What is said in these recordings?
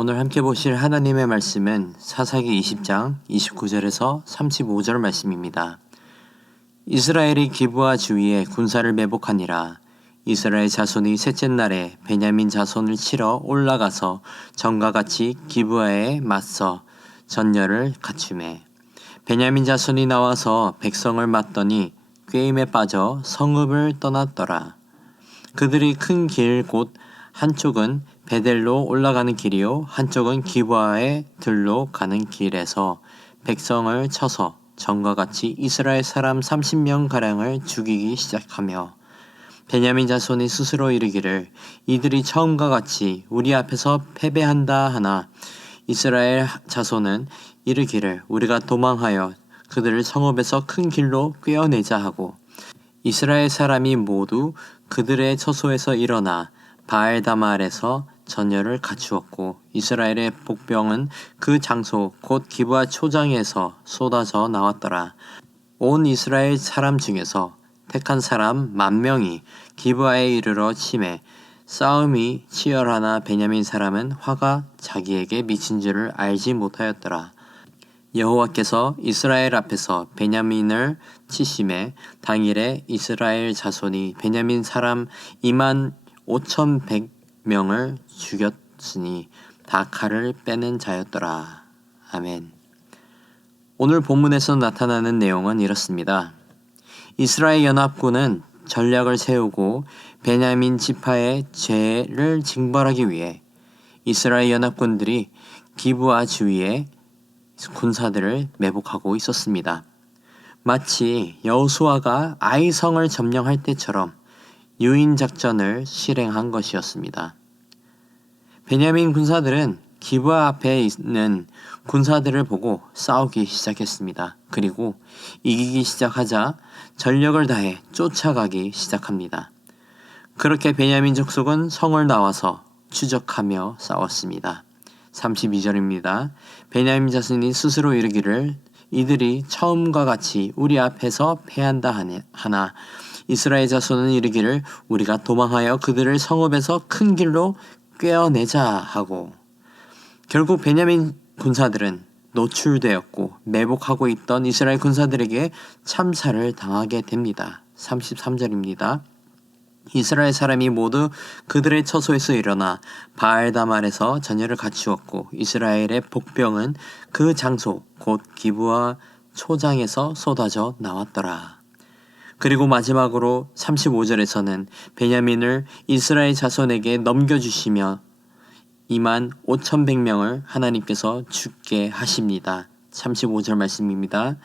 오늘 함께 보실 하나님의 말씀은 사사기 20장 29절에서 35절 말씀입니다. 이스라엘이 기브아 주위에 군사를 매복하니라. 이스라엘 자손이 셋째 날에 베냐민 자손을 치러 올라가서 전과 같이 기브아에 맞서 전열을 갖추매 베냐민 자손이 나와서 백성을 맞더니 꾀임에 빠져 성읍을 떠났더라. 그들이 큰 길 곧 한쪽은 베델로 올라가는 길이요 한쪽은 기브아의 들로 가는 길에서 백성을 쳐서 전과 같이 이스라엘 사람 30명 가량을 죽이기 시작하며 베냐민 자손이 스스로 이르기를 이들이 처음과 같이 우리 앞에서 패배한다 하나 이스라엘 자손은 이르기를 우리가 도망하여 그들을 성읍에서 큰 길로 꿰어내자 하고 이스라엘 사람이 모두 그들의 처소에서 일어나 바알다말에서 전열을 갖추었고 이스라엘의 복병은 그 장소 곧 기브아 초장에서 쏟아져 나왔더라. 온 이스라엘 사람 중에서 택한 사람 10,000명이 기브아에 이르러 치매 싸움이 치열하나 베냐민 사람은 화가 자기에게 미친 줄을 알지 못하였더라. 여호와께서 이스라엘 앞에서 베냐민을 치심에 당일에 이스라엘 자손이 베냐민 사람 25,100명을 죽였으니 다 칼을 빼는 자였더라. 아멘. 오늘 본문에서 나타나는 내용은 이렇습니다. 이스라엘 연합군은 전략을 세우고 베냐민 지파의 죄를 징벌하기 위해 이스라엘 연합군들이 기브아 주위에 군사들을 매복하고 있었습니다. 마치 여호수아가 아이성을 점령할 때처럼 유인 작전을 실행한 것이었습니다. 베냐민 군사들은 기브아 앞에 있는 군사들을 보고 싸우기 시작했습니다. 그리고 이기기 시작하자 전력을 다해 쫓아가기 시작합니다. 그렇게 베냐민 족속은 성을 나와서 추적하며 싸웠습니다. 32절입니다. 베냐민 자손이 스스로 이르기를 이들이 처음과 같이 우리 앞에서 패한다 하나 이스라엘 자손은 이르기를 우리가 도망하여 그들을 성읍에서 큰 길로 꿰어내자 하고 결국 베냐민 군사들은 노출되었고 매복하고 있던 이스라엘 군사들에게 참사를 당하게 됩니다. 33절입니다. 이스라엘 사람이 모두 그들의 처소에서 일어나 바알다말에서 전열을 갖추었고 이스라엘의 복병은 그 장소 곧 기브아 초장에서 쏟아져 나왔더라. 그리고 마지막으로 35절에서는 베냐민을 이스라엘 자손에게 넘겨주시며 25,100명을 하나님께서 죽게 하십니다. 35절 말씀입니다.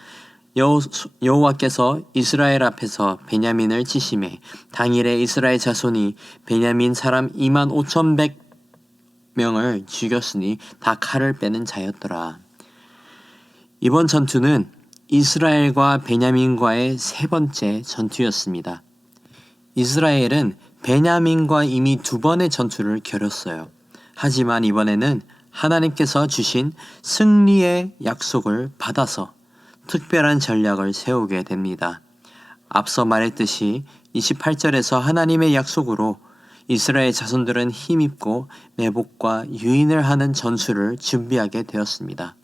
여호와께서 이스라엘 앞에서 베냐민을 치심에 당일에 이스라엘 자손이 베냐민 사람 25,100명을 죽였으니 다 칼을 빼는 자였더라. 이번 전투는 이스라엘과 베냐민과의 세 번째 전투였습니다. 이스라엘은 베냐민과 이미 2번의 전투를 겨뤘어요. 하지만 이번에는 하나님께서 주신 승리의 약속을 받아서 특별한 전략을 세우게 됩니다. 앞서 말했듯이 28절에서 하나님의 약속으로 이스라엘 자손들은 힘입고 매복과 유인을 하는 전술을 준비하게 되었습니다.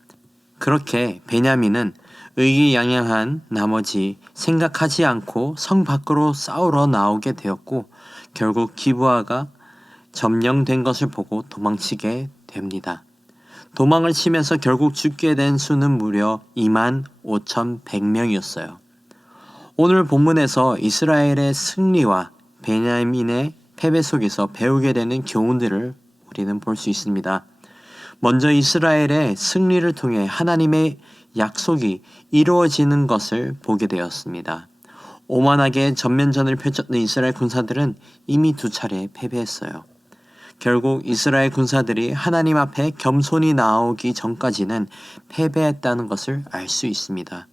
그렇게 베냐민은 의기양양한 나머지 생각하지 않고 성 밖으로 싸우러 나오게 되었고 결국 기브아가 점령된 것을 보고 도망치게 됩니다. 도망을 치면서 결국 죽게 된 수는 무려 25,100명이었어요. 오늘 본문에서 이스라엘의 승리와 베냐민의 패배 속에서 배우게 되는 교훈들을 우리는 볼 수 있습니다. 먼저 이스라엘의 승리를 통해 하나님의 약속이 이루어지는 것을 보게 되었습니다. 오만하게 전면전을 펼쳤던 이스라엘 군사들은 이미 2차례 패배했어요. 결국 이스라엘 군사들이 하나님 앞에 겸손히 나오기 전까지는 패배했다는 것을 알 수 있습니다.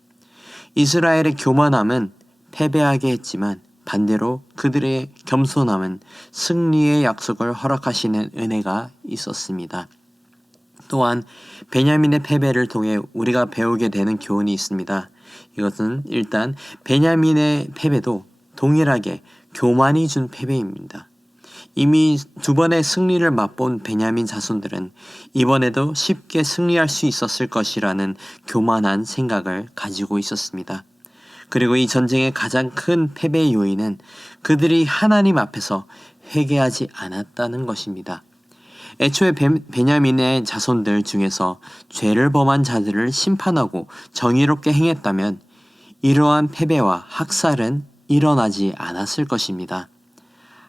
이스라엘의 교만함은 패배하게 했지만 반대로 그들의 겸손함은 승리의 약속을 허락하시는 은혜가 있었습니다. 또한 베냐민의 패배를 통해 우리가 배우게 되는 교훈이 있습니다. 이것은 일단 베냐민의 패배도 동일하게 교만이 준 패배입니다. 이미 두 번의 승리를 맛본 베냐민 자손들은 이번에도 쉽게 승리할 수 있었을 것이라는 교만한 생각을 가지고 있었습니다. 그리고 이 전쟁의 가장 큰 패배 요인은 그들이 하나님 앞에서 회개하지 않았다는 것입니다. 애초에 베냐민의 자손들 중에서 죄를 범한 자들을 심판하고 정의롭게 행했다면 이러한 패배와 학살은 일어나지 않았을 것입니다.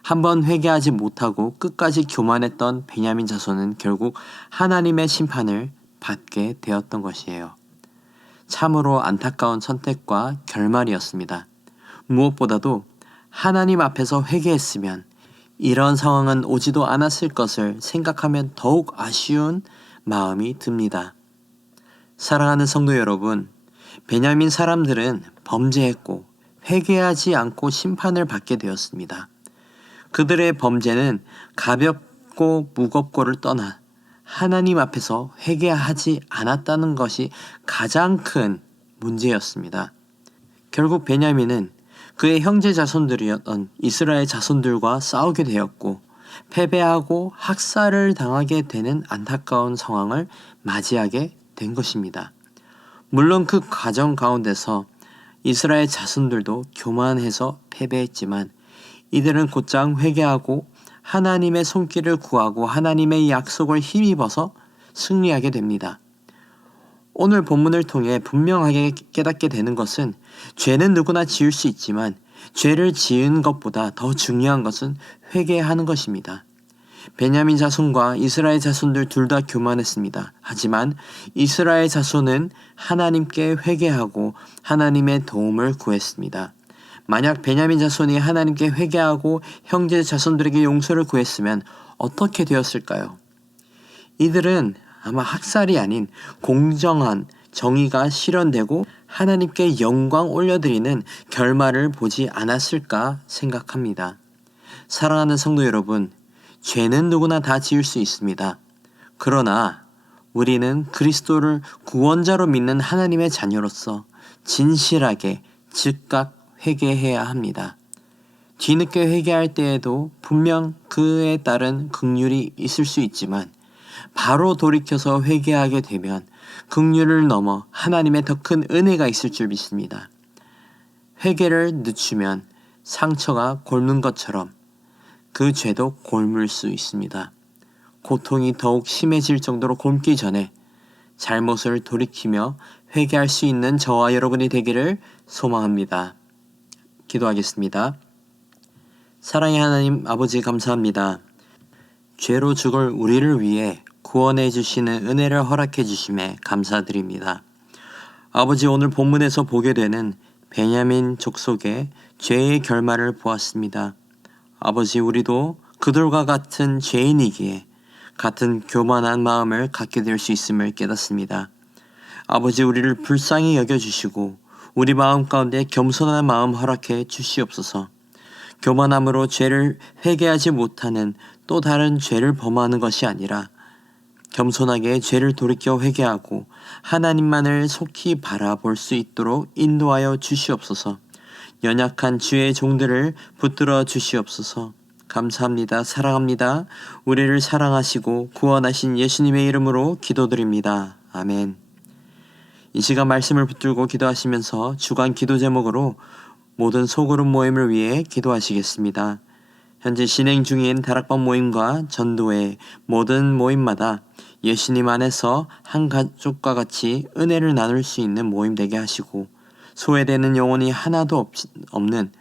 한번 회개하지 못하고 끝까지 교만했던 베냐민 자손은 결국 하나님의 심판을 받게 되었던 것이에요. 참으로 안타까운 선택과 결말이었습니다. 무엇보다도 하나님 앞에서 회개했으면 이런 상황은 오지도 않았을 것을 생각하면 더욱 아쉬운 마음이 듭니다. 사랑하는 성도 여러분, 베냐민 사람들은 범죄했고 회개하지 않고 심판을 받게 되었습니다. 그들의 범죄는 가볍고 무겁고를 떠나 하나님 앞에서 회개하지 않았다는 것이 가장 큰 문제였습니다. 결국 베냐민은 그의 형제 자손들이었던 이스라엘 자손들과 싸우게 되었고 패배하고 학살을 당하게 되는 안타까운 상황을 맞이하게 된 것입니다. 물론 그 과정 가운데서 이스라엘 자손들도 교만해서 패배했지만 이들은 곧장 회개하고 하나님의 손길을 구하고 하나님의 약속을 힘입어서 승리하게 됩니다. 오늘 본문을 통해 분명하게 깨닫게 되는 것은 죄는 누구나 지을 수 있지만 죄를 지은 것보다 더 중요한 것은 회개하는 것입니다. 베냐민 자손과 이스라엘 자손들 둘 다 교만했습니다. 하지만 이스라엘 자손은 하나님께 회개하고 하나님의 도움을 구했습니다. 만약 베냐민 자손이 하나님께 회개하고 형제 자손들에게 용서를 구했으면 어떻게 되었을까요? 이들은 아마 학살이 아닌 공정한 정의가 실현되고 하나님께 영광 올려드리는 결말을 보지 않았을까 생각합니다. 사랑하는 성도 여러분, 죄는 누구나 다 지을 수 있습니다. 그러나 우리는 그리스도를 구원자로 믿는 하나님의 자녀로서 진실하게 즉각 회개해야 합니다. 뒤늦게 회개할 때에도 분명 그에 따른 긍휼이 있을 수 있지만 바로 돌이켜서 회개하게 되면 긍휼을 넘어 하나님의 더 큰 은혜가 있을 줄 믿습니다. 회개를 늦추면 상처가 곪는 것처럼 그 죄도 곪을 수 있습니다. 고통이 더욱 심해질 정도로 곪기 전에 잘못을 돌이키며 회개할 수 있는 저와 여러분이 되기를 소망합니다. 기도하겠습니다. 사랑의 하나님 아버지 감사합니다. 죄로 죽을 우리를 위해 구원해 주시는 은혜를 허락해 주심에 감사드립니다. 아버지, 오늘 본문에서 보게 되는 베냐민 족속의 죄의 결말을 보았습니다. 아버지, 우리도 그들과 같은 죄인이기에 같은 교만한 마음을 갖게 될 수 있음을 깨닫습니다. 아버지, 우리를 불쌍히 여겨주시고 우리 마음 가운데 겸손한 마음 허락해 주시옵소서. 교만함으로 죄를 회개하지 못하는 또 다른 죄를 범하는 것이 아니라 겸손하게 죄를 돌이켜 회개하고 하나님만을 속히 바라볼 수 있도록 인도하여 주시옵소서. 연약한 주의 종들을 붙들어 주시옵소서. 감사합니다. 사랑합니다. 우리를 사랑하시고 구원하신 예수님의 이름으로 기도드립니다. 아멘. 이 시간 말씀을 붙들고 기도하시면서 주간 기도 제목으로 모든 소그룹 모임을 위해 기도하시겠습니다. 현재 진행 중인 다락방 모임과 전도회 모든 모임마다 예수님 안에서 한 가족과 같이 은혜를 나눌 수 있는 모임 되게 하시고 소외되는 영혼이 하나도 없는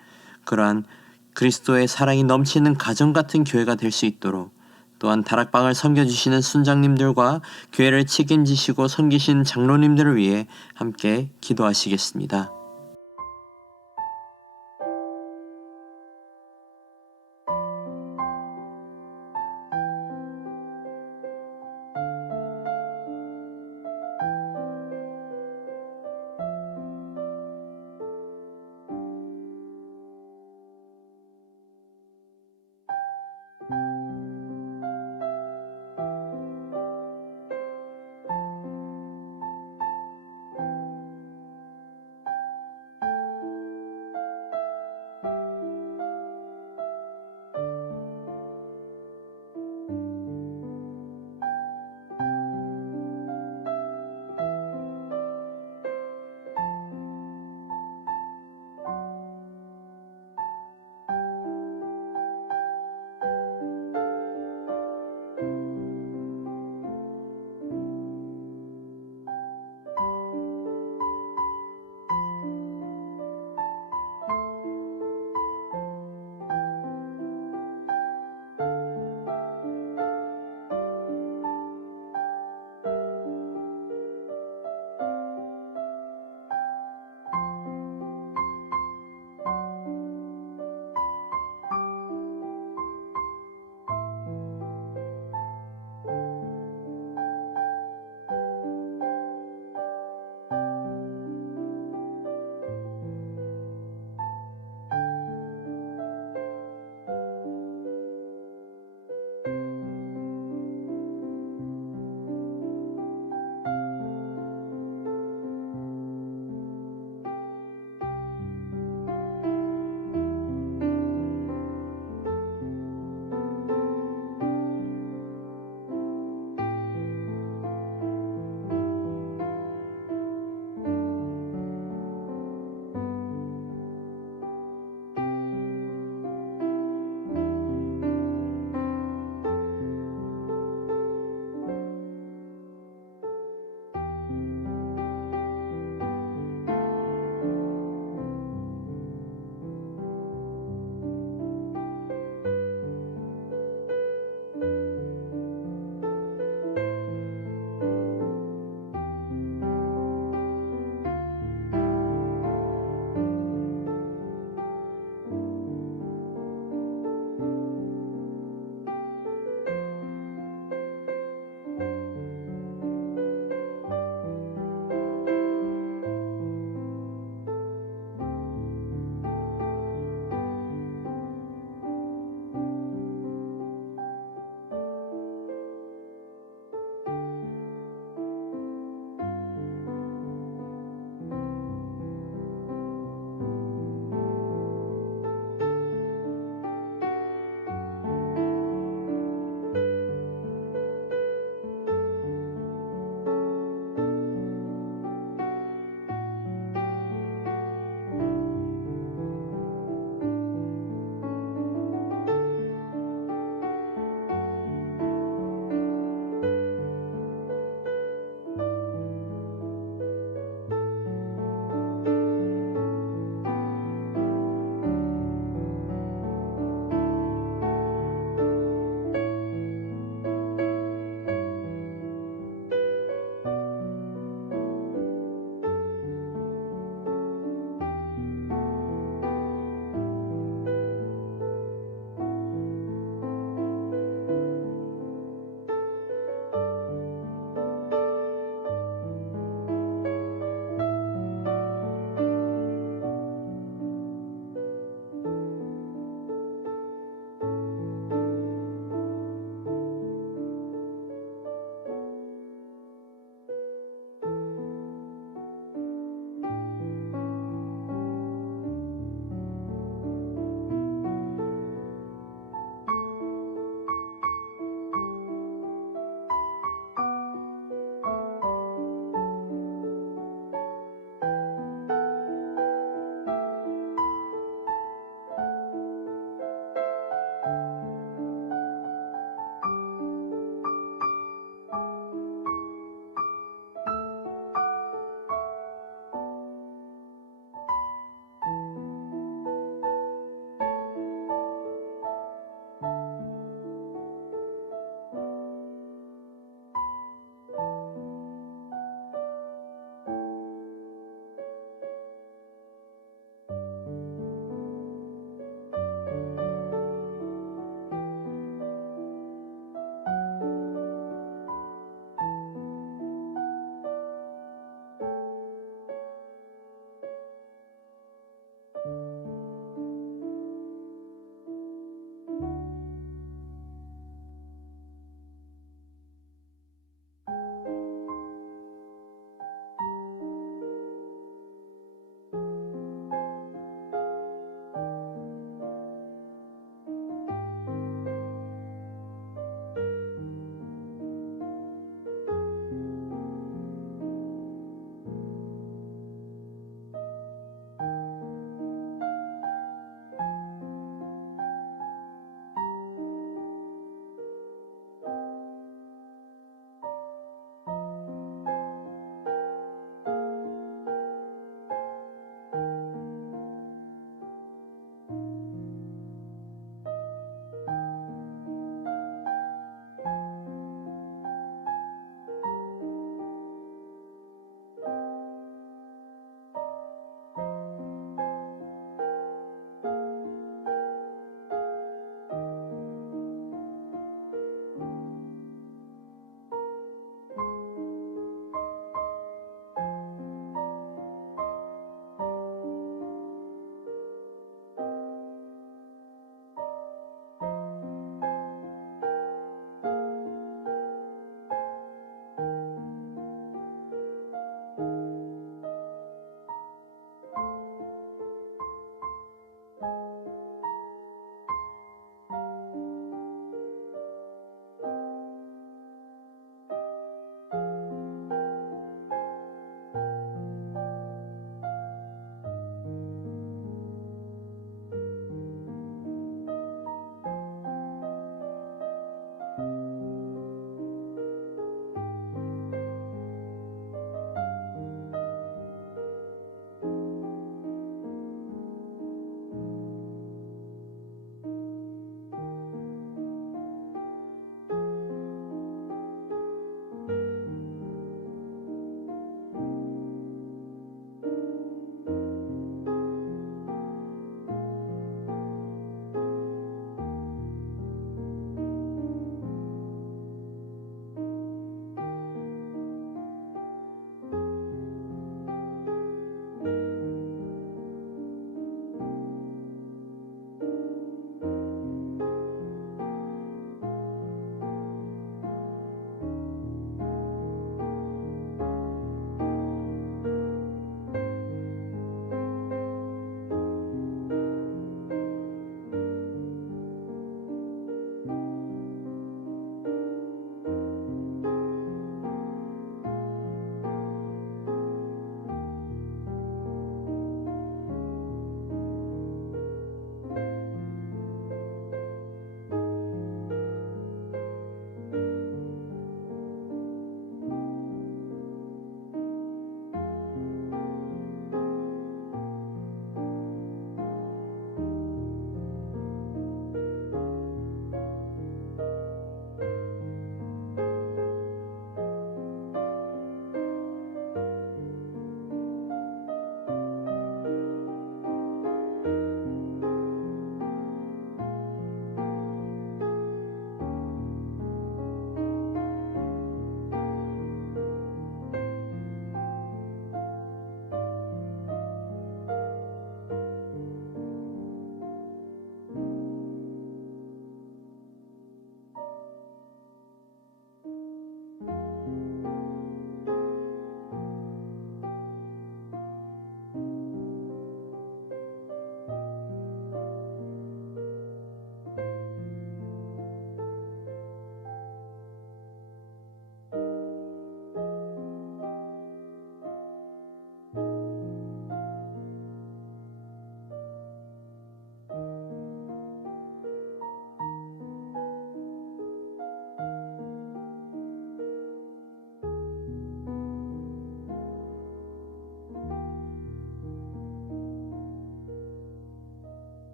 그러한 그리스도의 사랑이 넘치는 가정 같은 교회가 될 수 있도록 또한 다락방을 섬겨주시는 순장님들과 교회를 책임지시고 섬기신 장로님들을 위해 함께 기도하시겠습니다.